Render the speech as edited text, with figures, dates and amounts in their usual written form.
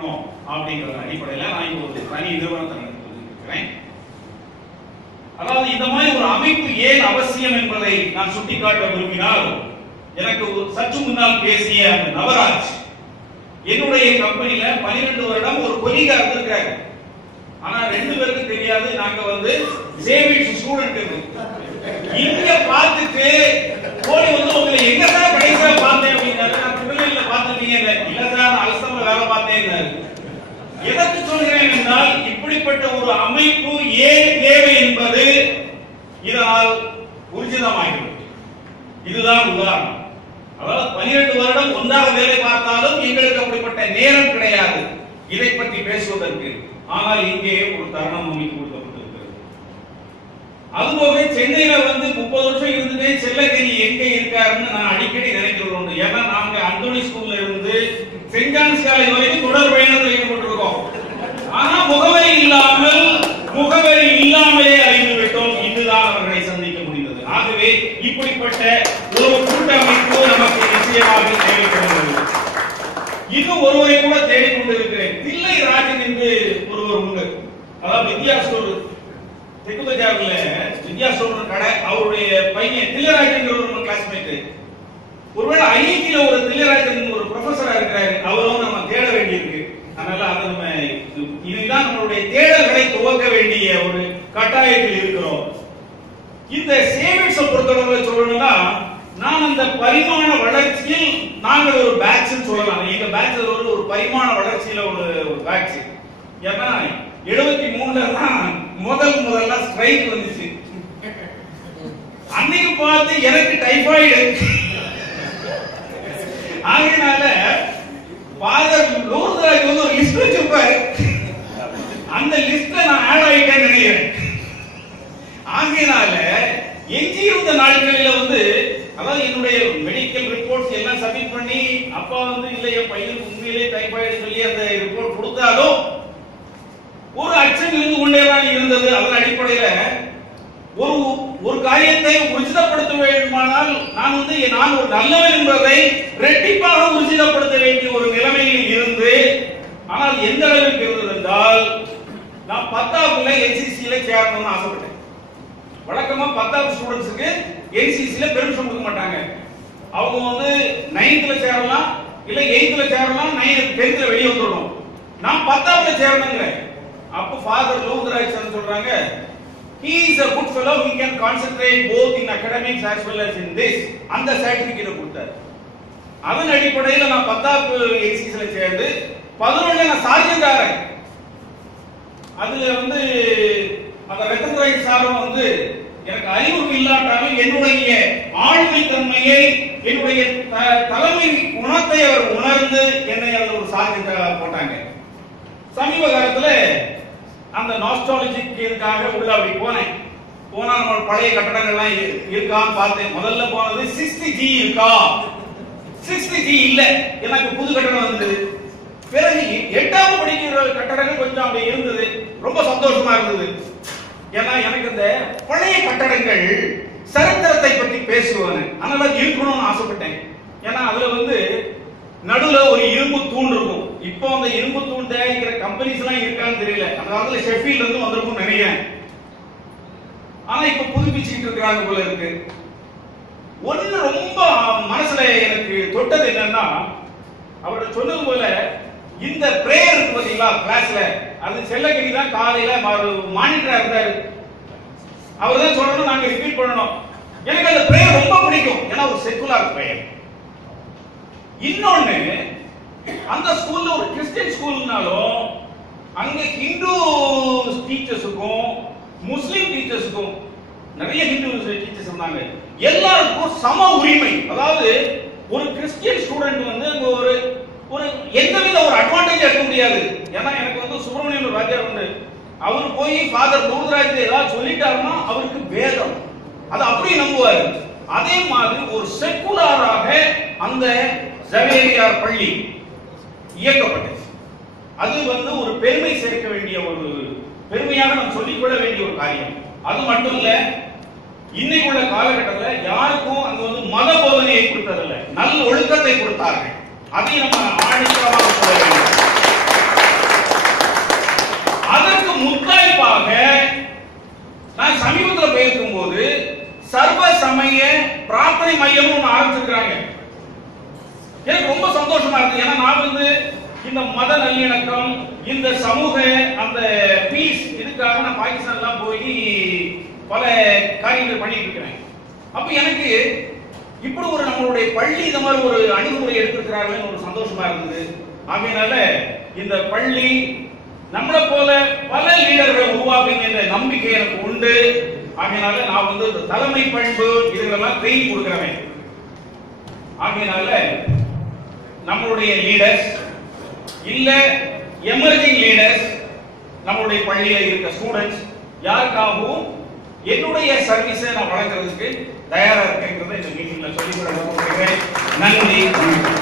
இருக்கணும் அப்படிங்கிற அடிப்படையில் நான் இப்போ ஒரு தனி நிறுவனத்தை நடத்தி இருக்கிறேன். அதாவது இந்த மாதிரி ஒரு அமைப்பு ஏன் அவசியம் என்பதை நான் சுட்டிக்காட்ட விரும்பினால், எனக்கு சற்று முன்னால் பேசிய அந்த நவராஜ் என்னுடைய கம்பெனில 12 வருடம் ஒரு கொலீகா இருந்திருக்காங்க. ஆனா 2 பேருக்கு தெரியாது நாங்க சேவிட்ஸ் ஸ்டூடெண்ட். இங்க பார்த்துட்டு போய் உங்களை எங்க தான் கடைசியா பார்த்தேன் அப்படின்னாரு. நான் திருநெல்வேலியில பார்த்துட்டீங்க. இல்ல சார் அல்சம்ல வேலை பார்த்தேன். எதற்கு சொல்கிறேன் என்றால், இப்படிப்பட்ட ஒரு அமைப்பு ஏன் தேவை என்பது இதனால் ஊர்ஜிதமாகிறது. இதுதான் உதாரணம். அதாவது 12 வருடம் ஒன்றாக வேலை பார்த்தாலும் எங்களுக்கு அப்படிப்பட்ட நேரம் கிடையாது இதை பற்றி பேசுவதற்கு. ஆனால் இங்கே ஒரு தருணம் அமைத்து கொடுக்கப்பட்டிருக்கிறது. அதுபோக சென்னையில 30 வருஷம் இருந்துட்டே செல்லகிரி எங்க இருக்காருன்னு நான் அடிக்கடி நினைக்கிறது உண்டு. ஏன்னா நாங்க அந்தோனி ஸ்கூல்ல இருந்து சென்ட் ஜான்ஸ் காலேஜ் வரைக்கும் தொடர் பயணத்தில் ஈடுபட்டிருக்கோம். ஆனா முகவரி இல்லாமலே அறிந்து விட்டோம். இதுதான் அவர்களை சந்திக்க முடிந்தது. ஆகவே இப்படிப்பட்ட ஒரு கூட்டமைப்பு நமக்கு நிச்சயமாக தேவைப்படுகிறது. இன்னும் ஒருவரை கூட தேடிக்கொண்டிருக்கிறேன். தில்லை ராஜன் என்று ஒருவர் உண்டு. அதாவது வித்யா ஸ்டோர் தெக்குபஜார்ல வித்யா ஸ்டோர் கடை. அவருடைய பையன் தில்லைராஜன் ஒரு கிளாஸ்மேட். ஒருவேளை ஐஐடியில ஒரு தில்லைராஜன் ஒரு ப்ரொஃபஸரா இருக்கிறாரு. அவரும் நம்ம தேட வேண்டியிருக்கு. அதனால அதை நம்ம இதுதான் நம்மளுடைய தேடல்களை துவக்க வேண்டிய ஒரு கட்டாயத்தில் இருக்கிறோம். இந்த சேவிட்ஸ் பொறுத்தவரை சொல்லணும்னா, நான் அந்த பரிமாண வளர்ச்சியில் நாங்கள் ஒரு பேட்ச் சொல்லலாம். எங்க பேட்ச் ஒரு பரிமாண வளர்ச்சியில ஒரு பேட்ச். ஏன்னா 73ல தான் முதல்ல ஸ்ட்ரைக் வந்துச்சு. அன்னைக்கு பார்த்து எனக்கு டைபாய்டு. ஆகையினால ஃபாதர் லூர்தராஜ் ஒரு லிஸ்ட் வச்சிருப்பாரு. அந்த லிஸ்ட்ல நான் ஆட் ஆயிட்டேன்னு நினைக்கிறேன். ஆகையினால எஞ்சியிருந்த நாட்களில் அதாவது என்னுடைய மெடிக்கல் ரிப்போர்ட்ஸ் எல்லாம் சப்மிட் பண்ணி அப்பா இல்ல என் பையனுக்கு உண்மையிலே டைபாய்டு சொல்லி அந்த ரிப்போர்ட் கொடுத்தாலும் ஒரு அச்சம் இருந்து கொண்டேதான் இருந்தது. அதன் அடிப்படையில ஒரு காரியத்தை உறுதிப்படுத்த வேண்டுமானால் நான் ஒரு நல்லவன் என்பதை ரெட்டிப்பாக உறுதிப்படுத்த வேண்டிய ஒரு நிலைமையில் இருந்து, ஆனால் எந்த அளவுக்கு இருந்தது என்றால், நான் 10ஆவதுல என்சிசில சேரணும்னு ஆசைப்பட்டேன். வழக்கமா 10ஆவது ஸ்டூடெண்ட்ஸ்க்கு என்சிசில பெர்மிஷன் கொடுக்க மாட்டாங்க. அவங்க 9th சேரலாம், இல்ல 8th சேரலாம், 10th வெளியே வந்துடணும். நான் 10ஆவதுல சேரணுங்கிறேன். அப்ப ஃபாதர் லூர்தராஜ் சொல்றாங்க, he is a good fellow, he can concentrate both in academics as well as in this. அந்த சர்டிபிகேட் கொடுத்தார். அதன் அடிப்படையில் நான் 10th என்சிசில சேர்ந்து 11ல நான் சார்ஜென்ட் ஆறேன். அதுல அந்த ரெக்கக்னைஸ் சாரும் எனக்கு அறிவு இல்லாட்டாலும் என்னுடைய ஆளுமை தன்மையை, என்னுடைய தலைமை குணத்தை அவர் உணர்ந்து என்னை அந்த ஒரு சார்ஜென்ட் போட்டாங்க. சமீப காலத்துல அந்த நாஸ்டாலஜிக்காக உள்ள அப்படி போனா நம்ம பழைய கட்டடங்கள்லாம் இருக்கான்னு பார்த்தேன். முதல்ல போனது 60G இருக்கா, 60G இல்ல, எனக்கு புது கட்டடம் வந்தது. பிறகு 8வது படிக்கிற கட்டடங்கள் கொஞ்சம் அப்படி இருந்தது. ரொம்ப சந்தோஷமா இருந்தது. ஏன்னா எனக்கு இந்த பழைய கட்டடங்கள் சரித்திரத்தை பற்றி பேசுவாங்க, அதனால இருக்கணும்னு ஆசைப்பட்டேன். ஏன்னா அதுல நடுவுல ஒரு இரும்பு தூண் இருக்கும். இப்போ அந்த இரும்பு தூண் தயாரிக்கிற கம்பெனிஸ் எல்லாம் இருக்கான்னு தெரியல. அந்த ஷெஃபீல்ட்ல இருந்து வந்திருக்கும் நினைக்கிறேன். ஆனா இப்ப புதுப்பிச்சுக்கிட்டு இருக்கிறாங்க போல இருக்கு. ஒண்ணு ரொம்ப மனசுல எனக்கு தொட்டது என்னன்னா, அவர்கிட்ட சொன்னது போல இந்த பிரேயர் இருக்கு பாத்தீங்களா கிளாஸ்ல, அது செல்லகிரி தான் காலையில மானிட்டரா இருந்தாரு. அவர் தான் சொல்லணும், நாங்க ரிப்பீட் பண்ணணும். எனக்கு அந்த பிரேயர் ரொம்ப பிடிக்கும். ஏன்னா ஒரு செக்குலர் பிரேயர். இன்னொன்னு, அந்த ஸ்கூல்ல ஒரு கிறிஸ்டியன் ஸ்கூல்னாலும் அங்க ஹிந்து டீச்சர்ஸுக்கும் முஸ்லிம் டீச்சர்ஸுக்கும் நிறைய ஹிந்து டீச்சர்ஸ் இருந்தாங்க. எல்லாருக்கும் சம உரிமை. அதாவது ஒரு கிறிஸ்டியன் ஸ்டூடெண்ட் ஒரு எந்தவித ஒரு அட்வான்டேஜ் எடுக்க முடியாது. ஏன்னா எனக்கு சுப்பிரமணியம் ராஜா உண்டு. அவர் போய் ஃபாதர் லூர்தராஜ் ஏதாவது சொல்லிட்டாருன்னா அவருக்கு வேதம் அது அப்படியே நம்புவாரு. அதே மாதிரி ஒரு செக்குலராக அந்த ஜவேரியார் பள்ளி இயக்கப்பட்டது. அது ஒரு பெருமை சேர்க்க வேண்டிய ஒரு பெருமையாக நாம் சொல்லிக்கொள்ள வேண்டிய ஒரு காரியம். அது மட்டும் இல்ல, இன்னைக்கு உள்ள காலகட்டத்தில் யாருக்கும் அங்க மத போதனையை கொடுத்ததில்லை, நல்ல ஒழுக்கத்தை கொடுத்தார்கள். அதை நம்ம ஆணித்தரமாக சொல்ல வேண்டும். இந்த மத நல்லிணக்கம், இந்த சமூக அந்த பீஸ், இதுக்காக நான் பாகிஸ்தான்லாம் போய் பல காரியங்கள் பண்ணிட்டு இருக்கிறேன். அப்ப எனக்கு இப்படி ஒரு நம்மளுடைய பள்ளி இந்த மாதிரி ஒரு அணுகுமுறை எடுத்திருக்கிறார்கள் ஒரு சந்தோஷமா இருந்தது. ஆகையினால இந்த பள்ளி நம்மளை போல பல லீடர்களை உருவாக்குங்க என்ற நம்பிக்கை எனக்கு உண்டு. ஆகையினால நான் வந்து இந்த தலைமை பண்பு இதுகளெல்லாம் ட்ரெயின் கொடுக்கிறேன். ஆகையினால நம்மளுடைய லீடர்ஸ் இல்ல எமர்ஜிங் லீடர்ஸ், நம்மளுடைய பள்ளியில் இருக்க ஸ்டூடெண்ட்ஸ் யாருக்காகவும் என்னுடைய சர்வீஸை நான் வழங்குறதுக்கு தயாரா இருக்கேங்கிறத இந்த மீட்டிங்ல சொல்லிக் கொள்ள விரும்புகிறேன். நன்றி.